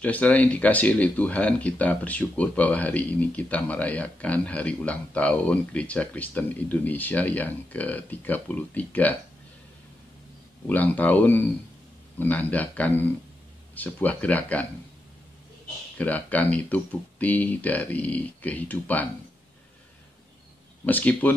Saudara-saudara yang dikasihi oleh Tuhan, kita bersyukur bahwa hari ini kita merayakan hari ulang tahun Gereja Kristen Indonesia yang ke-33. Ulang tahun menandakan sebuah gerakan. Gerakan itu bukti dari kehidupan. Meskipun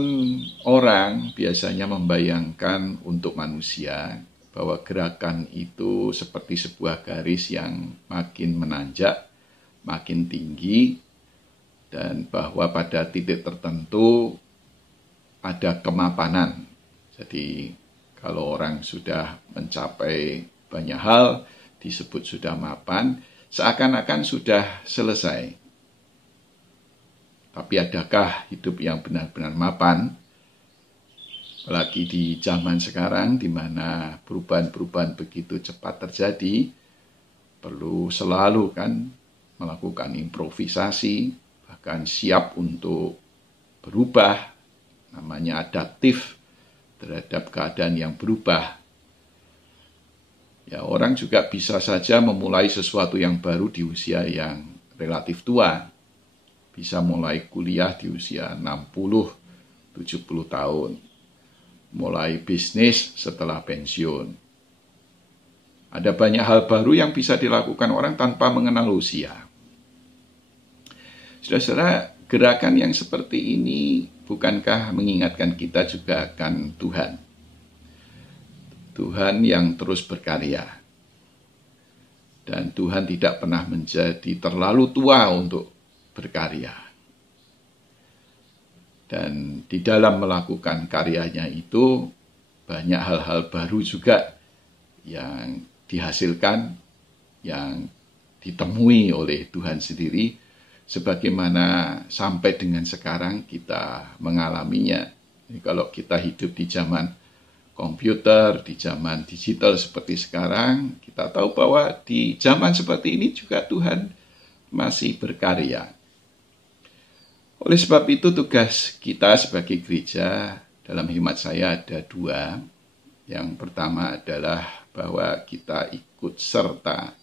orang biasanya membayangkan untuk manusia bahwa gerakan itu seperti sebuah garis yang makin menanjak, makin tinggi, dan bahwa pada titik tertentu ada kemapanan. Jadi kalau orang sudah mencapai banyak hal, disebut sudah mapan, seakan-akan sudah selesai. Tapi adakah hidup yang benar-benar mapan? Apalagi di zaman sekarang di mana perubahan-perubahan begitu cepat terjadi, perlu selalu melakukan improvisasi, bahkan siap untuk berubah, namanya adaptif terhadap keadaan yang berubah. Ya, orang juga bisa saja memulai sesuatu yang baru di usia yang relatif tua. Bisa mulai kuliah di usia 60-70 tahun. Mulai bisnis setelah pensiun. Ada banyak hal baru yang bisa dilakukan orang tanpa mengenal usia. Saudara-saudara, gerakan yang seperti ini bukankah mengingatkan kita juga akan Tuhan? Tuhan yang terus berkarya. Dan Tuhan tidak pernah menjadi terlalu tua untuk berkarya. Dan di dalam melakukan karyanya itu banyak hal-hal baru juga yang dihasilkan, yang ditemui oleh Tuhan sendiri, sebagaimana sampai dengan sekarang kita mengalaminya. Jadi kalau kita hidup di zaman komputer, di zaman digital seperti sekarang, kita tahu bahwa di zaman seperti ini juga Tuhan masih berkarya. Oleh sebab itu tugas kita sebagai gereja dalam hemat saya ada dua. Yang pertama adalah bahwa kita ikut serta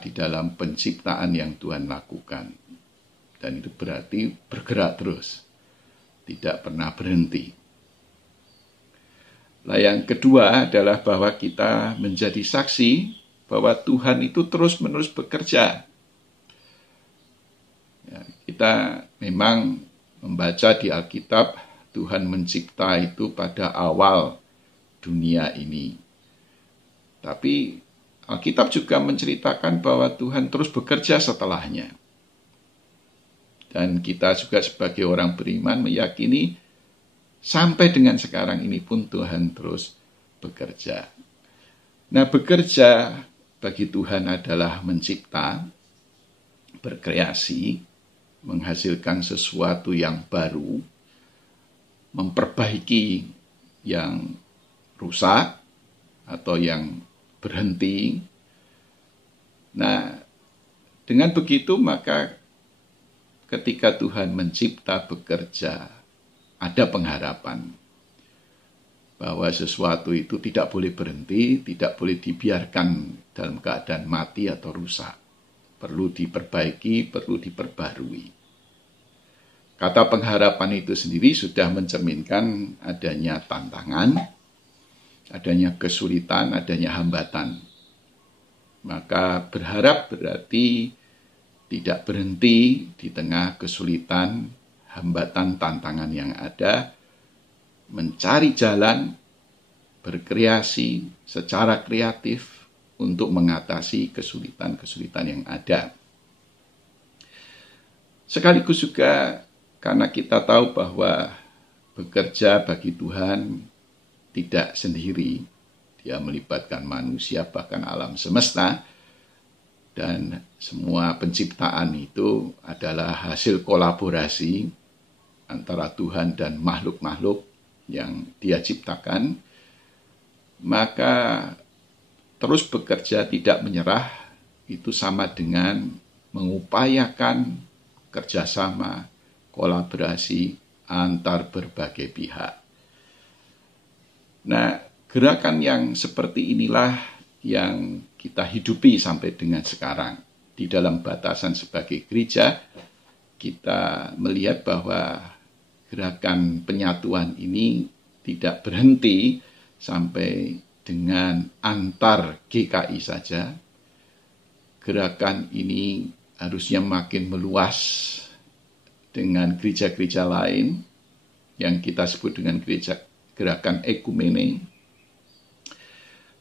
di dalam penciptaan yang Tuhan lakukan. Dan itu berarti bergerak terus, tidak pernah berhenti. Nah, yang kedua adalah bahwa kita menjadi saksi bahwa Tuhan itu terus-menerus bekerja. Ya, kita memang membaca di Alkitab, Tuhan mencipta itu pada awal dunia ini. Tapi Alkitab juga menceritakan bahwa Tuhan terus bekerja setelahnya. Dan kita juga sebagai orang beriman meyakini sampai dengan sekarang ini pun Tuhan terus bekerja. Nah, bekerja bagi Tuhan adalah mencipta, berkreasi, menghasilkan sesuatu yang baru, memperbaiki yang rusak atau yang berhenti. Nah, dengan begitu maka ketika Tuhan mencipta, bekerja, ada pengharapan bahwa sesuatu itu tidak boleh berhenti, tidak boleh dibiarkan dalam keadaan mati atau rusak. Perlu diperbaiki, perlu diperbarui. Kata pengharapan itu sendiri sudah mencerminkan adanya tantangan, adanya kesulitan, adanya hambatan. Maka berharap berarti tidak berhenti di tengah kesulitan, hambatan, tantangan yang ada, mencari jalan, berkreasi secara kreatif untuk mengatasi kesulitan-kesulitan yang ada. Sekaligus juga karena kita tahu bahwa bekerja bagi Tuhan tidak sendiri. Dia melibatkan manusia, bahkan alam semesta. Dan semua penciptaan itu adalah hasil kolaborasi antara Tuhan dan makhluk-makhluk yang Dia ciptakan. Maka terus bekerja tidak menyerah itu sama dengan mengupayakan kerjasama, kolaborasi antar berbagai pihak. Nah, gerakan yang seperti inilah yang kita hidupi sampai dengan sekarang. Di dalam batasan sebagai gereja, kita melihat bahwa gerakan penyatuan ini tidak berhenti sampai dengan antar GKI saja. Gerakan ini harusnya makin meluas dengan gereja-gereja lain yang kita sebut dengan gerakan ekumene.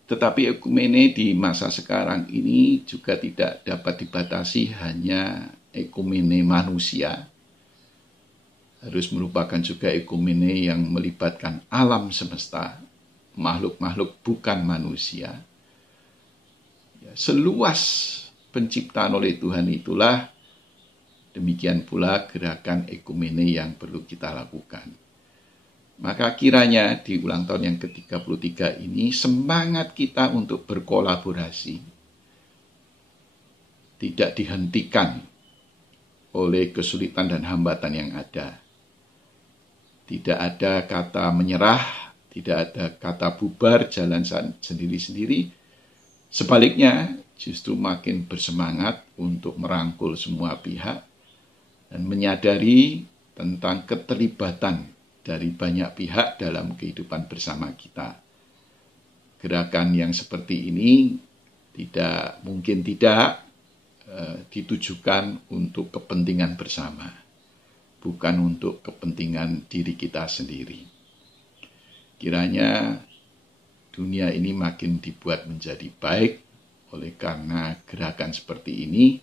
Tetapi ekumene di masa sekarang ini juga tidak dapat dibatasi hanya ekumene manusia. Harus merupakan juga ekumene yang melibatkan alam semesta, makhluk-makhluk bukan manusia. Seluas penciptaan oleh Tuhan itulah, demikian pula gerakan ekumene yang perlu kita lakukan. Maka kiranya di ulang tahun yang ke-33 ini semangat kita untuk berkolaborasi tidak dihentikan oleh kesulitan dan hambatan yang ada. Tidak ada kata menyerah, tidak ada kata bubar, jalan sendiri-sendiri. Sebaliknya, justru makin bersemangat untuk merangkul semua pihak dan menyadari tentang keterlibatan dari banyak pihak dalam kehidupan bersama kita. Gerakan yang seperti ini mungkin tidak ditujukan untuk kepentingan bersama, bukan untuk kepentingan diri kita sendiri. Kiranya dunia ini makin dibuat menjadi baik oleh karena gerakan seperti ini,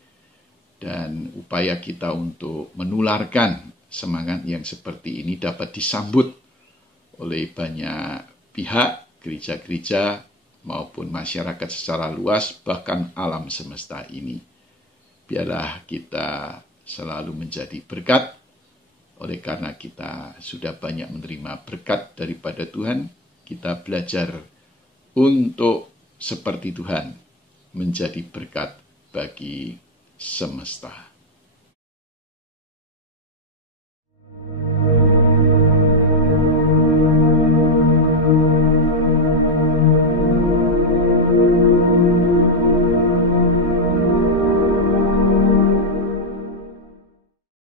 dan upaya kita untuk menularkan semangat yang seperti ini dapat disambut oleh banyak pihak, gereja-gereja maupun masyarakat secara luas, bahkan alam semesta ini. Biarlah kita selalu menjadi berkat, oleh karena kita sudah banyak menerima berkat daripada Tuhan, kita belajar untuk seperti Tuhan, menjadi berkat bagi semesta.